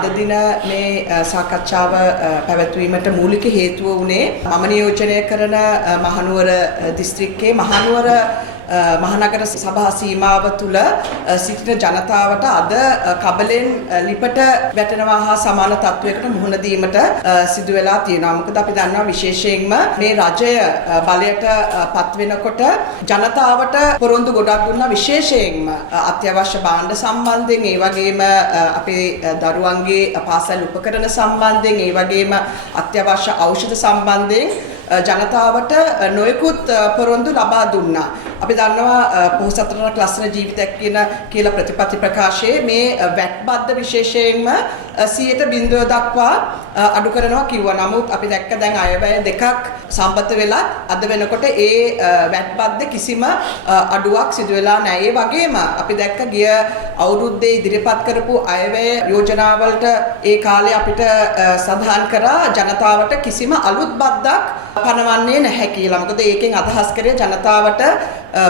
අද දින මේ සාකච්ඡාව පැවැත්වීමට මූලික හේතුව වුණේ මම නියෝජනය කරන මහනුවර දිස්ත්‍රික්කයේ මහනුවර මහනගර සභා සීමාව තුළ සිටින ජනතාවට අද කබලෙන් ලිපට වැටෙනවා හා සමාන තත්වයකට මුහුණ දීමට සිදු වෙලා තියෙනවා. මොකද අපි දන්නවා විශේෂයෙන්ම මේ රජය බලයට පත් වෙනකොට ජනතාවට පොරොන්දු ගොඩක් දුන්නා, විශේෂයෙන්ම අත්‍යවශ්‍ය භාණ්ඩ සම්බන්ධයෙන්, ඒ වගේම අපේ දරුවන්ගේ පාසල් උපකරණ සම්බන්ධයෙන්, ඒ වගේම අත්‍යවශ්‍ය ඖෂධ සම්බන්ධයෙන් ජනතාවට නොයෙකුත් පොරොන්දු ලබා දුන්නා. අපි දන්නවා පොහොසත් රටක් ලස්සන ජීවිතයක් කියලා ප්‍රතිපත්ති ප්‍රකාශයේ මේ වැට් බද්ද විශේෂයෙන්ම 100% දක්වා අඩු කරනවා කිව්වා. නමුත් අපි දැක්ක දැන් අයවැය දෙකක් සම්බන්ධ වෙලා අද වෙනකොට ඒ වැට් බද්ද කිසිම අඩුවක් සිදු වෙලා නැහැ. ඒ වගේම අපි දැක්ක ගිය අවුරුද්දේ ඉදිරිපත් කරපු අයවැය යෝජනාවලට ඒ කාලේ අපිට සඳහන් කරා ජනතාවට කිසිම අලුත් බද්දක් පනවන්නේ නැහැ කියලා. මොකද ඒකෙන් අදහස් කරේ ජනතාවට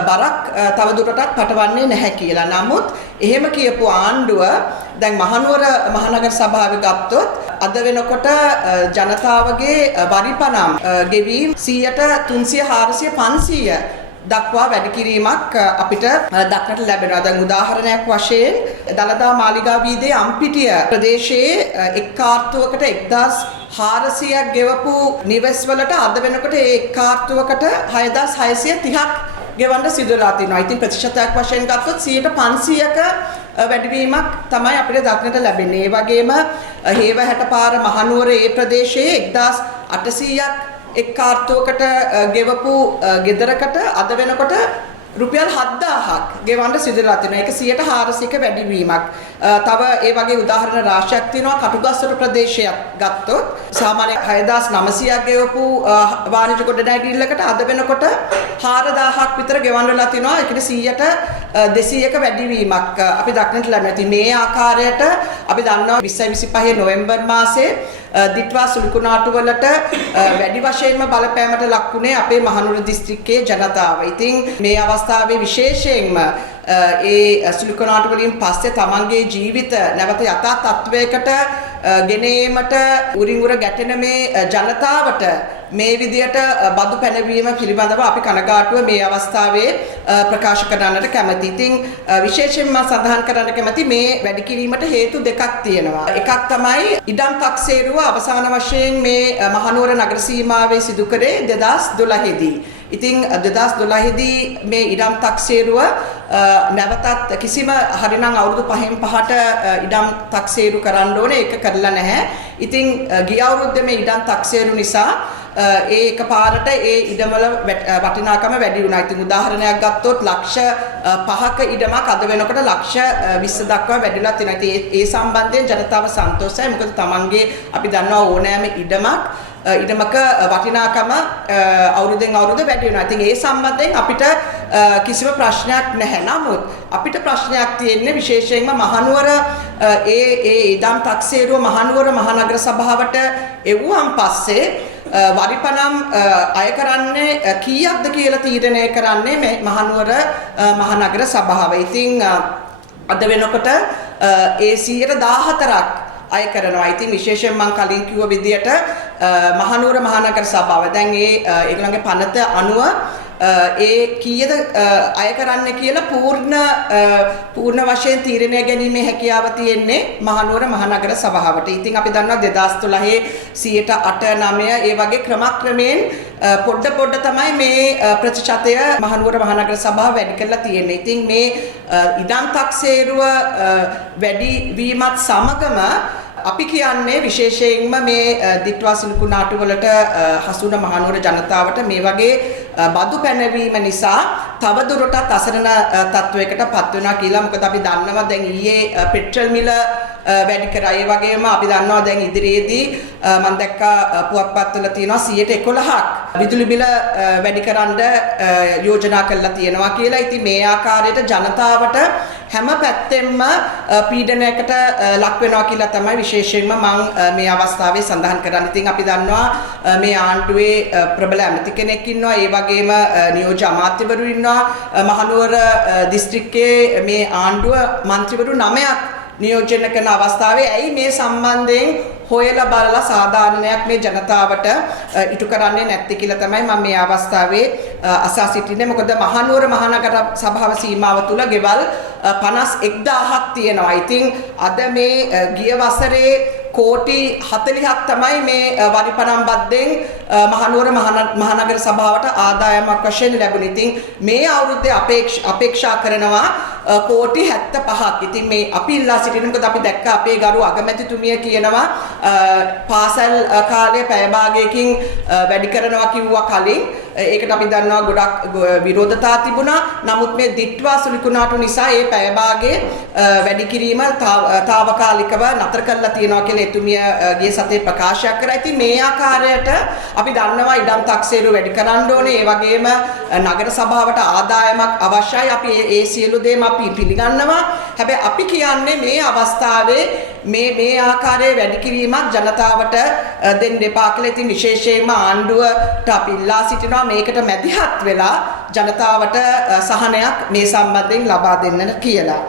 බරක් තවදුරටත් පටවන්නේ නැහැ කියලා. නමුත් එහෙම කියපු ආණ්ඩුව දැන් මහනුවර මහනගර සභාවේ ගත්තොත් අද වෙනකොට ජනතාවගේ වරිපනම් ගෙවීම් 100ට 300 400 500 දක්වා වැඩි කිරීමක් අපිට දක්නට ලැබෙනවා. දැන් උදාහරණයක් වශයෙන් දලදා මාලිගා වීදියේ අම්පිටිය ප්‍රදේශයේ එක් කාර්තුවකට 1400ක් ගෙවපු නිවෙස් වලට අද වෙනකොට ඒ එක් කාර්තුවකට 6630ක් ගෙවන්න සිදු වෙලා තිනවා. ඉතින් ප්‍රතිශතයක් වශයෙන් ගත්තොත් 500ක වැඩිවීමක් තමයි අපිට දක්නට ලැබෙන්නේ. ඒ වගේම හේවහැටපාර මහනුවර ඒ ප්‍රදේශයේ 1800ක් එක් කාර්තුවකට ගෙවපු ගෙදරකට අද වෙනකොට රුපියල් 7000ක් ගෙවන්න සිදු වෙලා තිනවා. ඒක 100%ක වැඩිවීමක්. තව ඒ වගේ උදාහරණ රාශියක් තියෙනවා. කටුගස්සර ප්‍රදේශයක් ගත්තොත් සාමාන්‍ය 6900ක් ගෙවපු වාණිජ ගොඩනැගිල්ලකට අද වෙනකොට 4000ක් විතර ගෙවන්න වෙලා තිනවා. ඒ කියන්නේ 100ට 200ක වැඩිවීමක් අපි දක්නට ලැබෙනවා. ඉතින් මේ ආකාරයට අපි දන්නවා 2025 නොවැම්බර් මාසයේ දිට්වා සුළුකුණාටු වලට වැඩි වශයෙන්ම බලපෑමට ලක්ුණේ අපේ මහනුවර දිස්ත්‍රික්කයේ ජනතාව. ඉතින් මේ අවස්ථාවේ විශේෂයෙන්ම ඒ සුළුකුණාටු වලින් පස්සේ තමන්ගේ ජීවිත නැවත යථා තත්වයකට ගෙන ඒමට උරින් උර ගැටෙන මේ ජනතාවට මේ විදියට බදු පැනවීම පිළිබඳව අපි කනගාටුව මේ අවස්ථාවේ ප්‍රකාශ කරන්නට කැමැති. ඉතින් විශේෂයෙන්ම සඳහන් කරන්න කැමැති මේ වැඩි කිරීමට හේතු දෙකක් තියෙනවා. එකක් තමයි ඉඩම් තක්සේරුව අවසාන වශයෙන් මේ මහනුවර නගර සීමාවේ සිදු කරේ 2012 දී. ඉතින් 2012 දී මේ ඉඩම් තක්සේරුව නැවතත් කිසිම හරිනම් අවුරුදු 5න් 5ට ඉඩම් තක්සේරු කරන්න ඕනේ, ඒක කරලා නැහැ. ඉතින් ගිය අවුරුද්දේ මේ ඉඩම් තක්සේරු නිසා ඒ එකපාරට ඒ ඉඩමවල වටිනාකම වැඩි වුණා. ඉතින් උදාහරණයක් ගත්තොත් ලක්ෂ 5ක ඉඩමක් අද වෙනකොට ලක්ෂ 20 දක්වා වැඩිලා තියෙනවා. ඉතින් ඒ සම්බන්ධයෙන් ජනතාව සන්තෝෂයි. මොකද තමන්ගේ අපි දන්නවා ඕනෑම ඉඩමක වටිනාකම අවුරුද්දෙන් අවුරුද්ද වැඩි වෙනවා. ඉතින් ඒ සම්බන්ධයෙන් අපිට කිසිම ප්‍රශ්නයක් නැහැ. නමුත් අපිට ප්‍රශ්නයක් තියෙන්නේ විශේෂයෙන්ම මහනුවර ඒ ඉඩම් තක්සේරුව මහනුවර මහනගර සභාවට එවුවන් පස්සේ වරිපනම් අය කරන්නේ කීයක්ද කියලා තීරණය කරන්නේ මේ මහනුවර මහනගර සභාව. ඉතින් අද වෙනකොට ඒ 114ක් අය කරනවා. ඉතින් විශේෂයෙන් මම කලින් කිව්ව විදියට මහනුවර මහනගර සභාව දැන් ඒගොල්ලන්ගේ පනත අනුව ඒ කීයද අය කරන්න කියලා පූර්ණ වශයෙන් තීරණය ගැනීමේ හැකියාව තියෙන්නේ මහනුවර මහනගර සභාවට. ඉතින් අපි දන්නවා 2013 8 9 ඒ වගේ ක්‍රමක්‍රමයෙන් පොඩ තමයි මේ ප්‍රතිශතය මහනුවර මහනගර සභාව වැඩි කරලා තියෙන්නේ. ඉතින් මේ ඉඩම් තක්සේරුව වැඩි වීමත් සමගම අපි කියන්නේ විශේෂයෙන්ම මේ දිට්වා සුළුකුණාටු වලට හසුන මහනුවර ජනතාවට මේ වගේ බදු පැනවීම නිසා තවදුරටත් අසරණ තත්වයකට පත් වෙනවා කියලා. මොකද අපි දන්නවා දැන් ඊයේ පෙට්‍රල් මිල වැඩි කරා. ඒ වගේම අපි දන්නවා දැන් ඉදිරියේදී මම දැක්කා පුවත්පත්වල තියෙනවා 11%ක් විදුලි බිල වැඩි කරන්න යෝජනා කරලා තියෙනවා කියලා. ඉතින් මේ ආකාරයට ජනතාවට හැම පැත්තෙම පීඩනයකට ලක් වෙනවා කියලා තමයි විශේෂයෙන්ම මම මේ අවස්ථාවේ සඳහන් කරන්නේ. ඉතින් අපි දන්නවා මේ ආණ්ඩුවේ ප්‍රබල ඇමති කෙනෙක් ඉන්නවා. ඒ වගේම නියෝජ්‍ය අමාත්‍යවරු ඉන්නවා. මහනුවර දිස්ත්‍රික්කයේ මේ ආණ්ඩුව മന്ത്രിවරු 9ක් නියෝජනය කරන අවස්ථාවේ ඇයි මේ සම්බන්ධයෙන් හොයලා බලලා සාධාරණයක් මේ ජනතාවට ඉටු කරන්නේ නැත්තේ කියලා තමයි මම මේ අවස්ථාවේ අසා සිටින්නේ. මොකද මහනුවර මහනගර සභාව සීමාව තුල ගෙවල් 51000ක් තියෙනවා. ඉතින් අද මේ ගිය වසරේ කෝටි 40ක් තමයි මේ වරිපනම් බද්දෙන් මහනුවර මහනගර සභාවට ආදායමක් වශයෙන් ලැබුණේ. ඉතින් මේ අවුරුද්දේ අපේක්ෂා කරනවා කෝටි 75ක්. ඉතින් මේ අපි ඉල්ලා සිටින මොකද අපි දැක්ක අපේ ගරු අගමැතිතුමිය කියනවා පාසල් කාලය පැය භාගයකින් වැඩි කරනවා කිව්වා කලින්. ඒකට අපි දන්නවා ගොඩක් විරෝධතා තිබුණා. නමුත් මේ දිට්වා සුලිකුණාටු නිසා මේ පැය භාගයේ වැඩි කිරීම తాවකාලිකව නතර කරලා තියෙනවා කියලා එතුමිය ගිය සතියේ ප්‍රකාශයක් කරා. ඉතින් මේ ආකාරයට අපි දන්නවා ඉඩම් තාක්ෂේරු වැඩි කරන්න ඕනේ. ඒ වගේම නගර සභාවට ආදායමක් අවශ්‍යයි. අපි ඒ සියලු දේම අපි පිළිගන්නවා. හැබැයි අපි කියන්නේ මේ අවස්ථාවේ මේ ආකාරයේ වැඩි කිරීමක් ජනතාවට දෙන්න එපා කියලා. ඉතින් විශේෂයෙන්ම ආණ්ඩුවට අපි ඉල්ලා සිටිනවා මේකට මැදිහත් වෙලා ජනතාවට සහනයක් මේ සම්බන්ධයෙන් ලබා දෙන්න කියලා.